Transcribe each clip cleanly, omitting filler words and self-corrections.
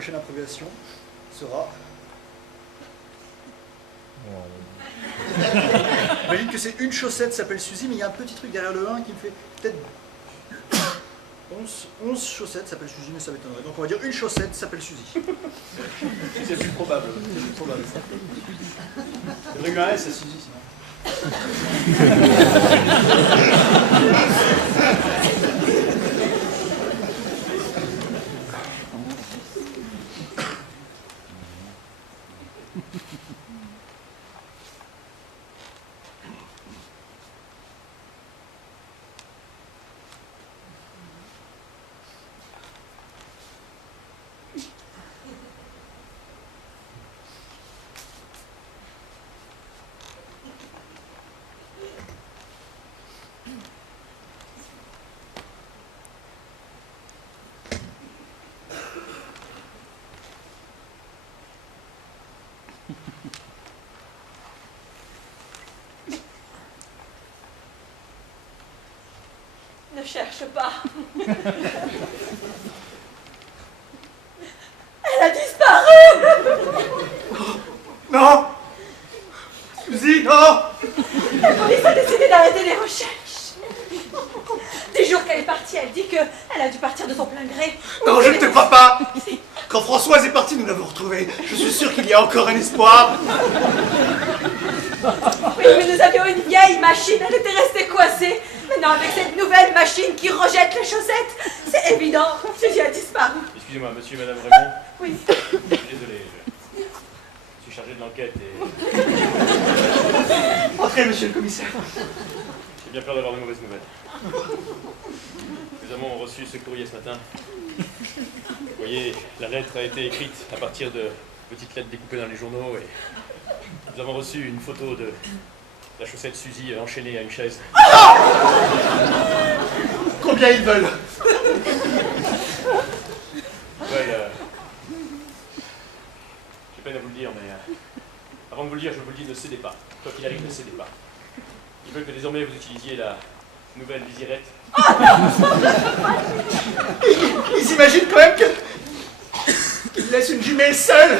prochaine abréviation sera... J'imagine que c'est une chaussette s'appelle Suzy, mais il y a un petit truc derrière le 1 qui me fait peut-être 11 chaussettes s'appelle Suzy, mais ça m'étonnerait. Donc on va dire une chaussette s'appelle Suzy. C'est plus probable. C'est plus probable. Le truc là, c'est Suzy sinon. Ne cherche pas. Elle a disparu. Non! Suzy, non! La police a décidé d'arrêter les recherches. Du jour qu'elle est partie, elle dit qu'elle a dû partir de son plein gré. Non, je ne te crois pas! Quand Françoise est partie, nous l'avons retrouvée. Je suis sûr qu'il y a encore un espoir. Oui, mais nous avions une vieille machine, elle était restée coincée. Maintenant, avec cette nouvelle machine qui rejette les chaussettes, c'est évident, Suzy a disparu. Excusez-moi, monsieur et madame Raymond. Oui. Je suis désolé. Je suis chargé de l'enquête et Entrez, monsieur le commissaire. j'ai bien peur d'avoir de mauvaises nouvelles. Nous avons reçu ce courrier ce matin. Vous voyez, la lettre a été écrite à partir de petites lettres découpées dans les journaux et nous avons reçu une photo de la chaussette Suzy enchaînée à une chaise. Combien ils veulent? Ouais, j'ai peine à vous le dire, mais avant de vous le dire, je vous le dis, ne cédez pas. Quoi qu'il arrive, ne cédez pas. Ils veulent que désormais vous utilisiez la nouvelle visirette. Ils imaginent quand même que... qu'ils laissent une jumelle seule.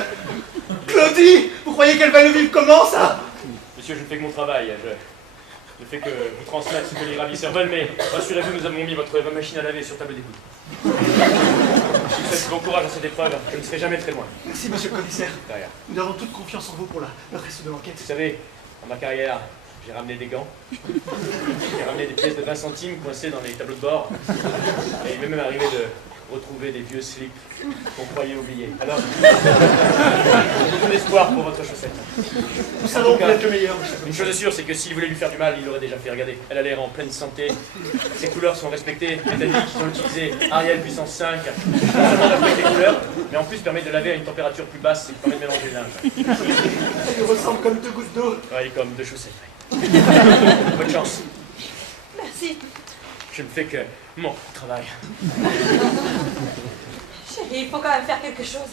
Claudie, vous croyez qu'elle va le vivre comment, ça? Monsieur, je ne fais que mon travail. Je ne fais que vous transmettre ce que les ravisseurs veulent, mais rassurez-vous, nous avons mis votre machine à laver sur table d'écoute. Je vous souhaite bon courage dans cette épreuve. Je ne serai jamais très loin. Merci, monsieur le commissaire. Derrière. Nous avons toute confiance en vous pour le reste de l'enquête. Vous savez, dans ma carrière, j'ai ramené des gants. J'ai ramené des pièces de 20 centimes coincées dans les tableaux de bord. Et il m'est même arrivé de retrouver des vieux slips qu'on croyait oubliés. Alors, j'ai tout l'espoir pour votre chaussette. Nous savons que vous êtes le meilleur, monsieur le Une commissaire. chose est sûre, c'est que s'il voulait lui faire du mal, il l'aurait déjà fait. Regardez, elle a l'air en pleine santé. Ses couleurs sont respectées. Les amis qui ont utilisé Ariel puissance 5 non seulement respectent les couleurs, mais en plus permet de laver à une température plus basse et qui permet de mélanger le linge. Ça lui ressemble comme 2 gouttes d'eau. Ouais, comme deux chaussettes. Ouais. Bonne chance. Merci. Je ne fais que mon travail. Chérie, il faut quand même faire quelque chose.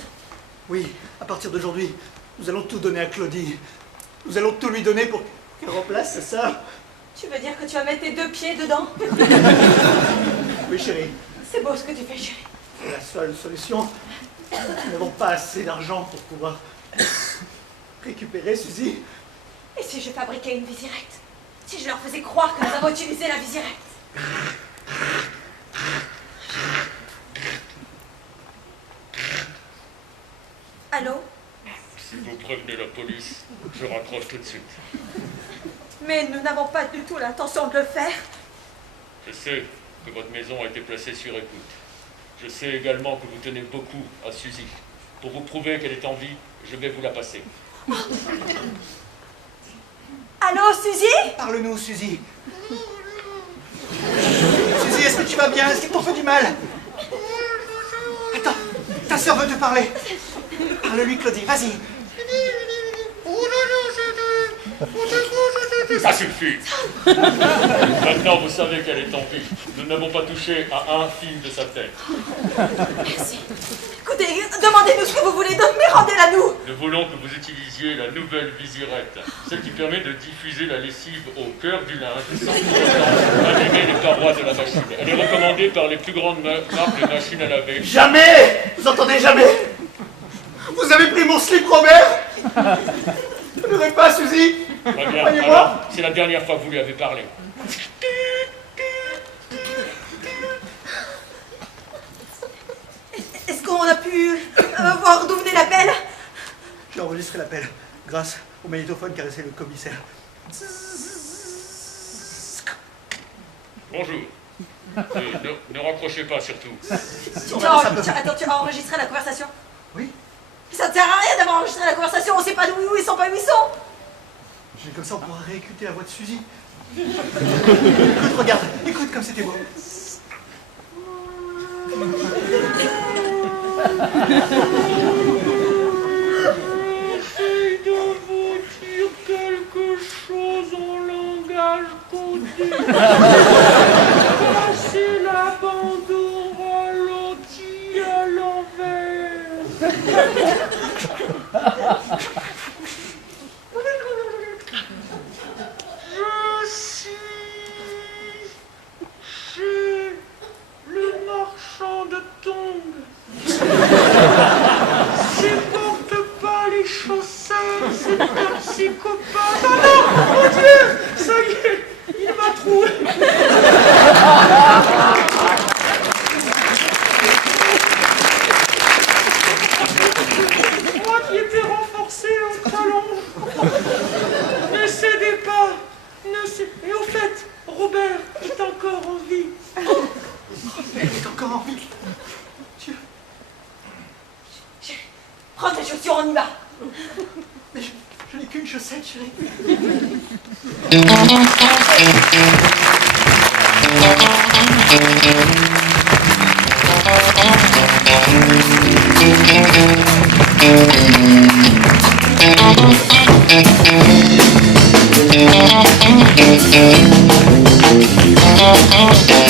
Oui, à partir d'aujourd'hui, nous allons tout donner à Claudie. Nous allons tout lui donner pour qu'elle remplace sa sœur. Tu veux dire que tu vas mettre tes 2 pieds dedans? Oui, chérie, C'est beau ce que tu fais, chérie. c'est la seule solution. Nous n'avons pas assez d'argent pour pouvoir récupérer Suzy. Et si je fabriquais une visirette? Si je leur faisais croire que nous avons utilisé la visirette? Allô? Si vous prévenez la police, je raccroche tout de suite. Mais nous n'avons pas du tout l'intention de le faire. Je sais que votre maison a été placée sur écoute. Je sais également que vous tenez beaucoup à Suzy. Pour vous prouver qu'elle est en vie, je vais vous la passer. Allô, Suzy? Parle-nous, Suzy. Suzy, est-ce que tu vas bien? Est-ce qu'il t'en fait du mal? Attends, ta sœur veut te parler. Parle-lui, Claudie, vas-y. Ça suffit. Maintenant, vous savez qu'elle est en vie. Nous n'avons pas touché à un fil de sa tête. Merci. Écoutez, demandez-nous ce que vous voulez, mais rendez-la nous. Nous voulons que vous utilisiez la nouvelle visirette, celle qui permet de diffuser la lessive au cœur du linge sans pour autant abîmer les parois de la machine. Elle est recommandée par les plus grandes marques de machines à laver. Jamais! Vous entendez jamais? Vous avez pris mon slip, Robert? Ne pleurez pas, Suzy. Très bien. Croyez-moi. Alors, c'est la dernière fois que vous lui avez parlé. Est-ce qu'on a pu voir d'où venait l'appel? J'ai enregistré l'appel grâce au magnétophone qu'a laissé le commissaire. Bonjour. Ne raccrochez pas, surtout. Attends, tu as enregistré la conversation? Oui, Ça ne sert à rien d'avoir enregistré la conversation, on sait pas d'où ils sont, pas où ils sont. mais comme ça on pourra réécouter la voix de Suzy. Écoute, regarde, écoute comme c'était beau. J'essaie de vous dire quelque chose en langage codé. Passez la bande au ralenti à l'envers. Je suis chez le marchand de tongs. Supporte pas les chaussettes, c'est un psychopathe. Oh non, mon Dieu, ça y est, il m'a trouvé. Moi qui étais renforcé en talon. Ne cédez pas. Et au fait, Robert est encore en vie. Elle est encore en vie. Dieu. Prends tes chaussures, on y va. Mais je n'ai qu'une chaussette, chérie. Thank you.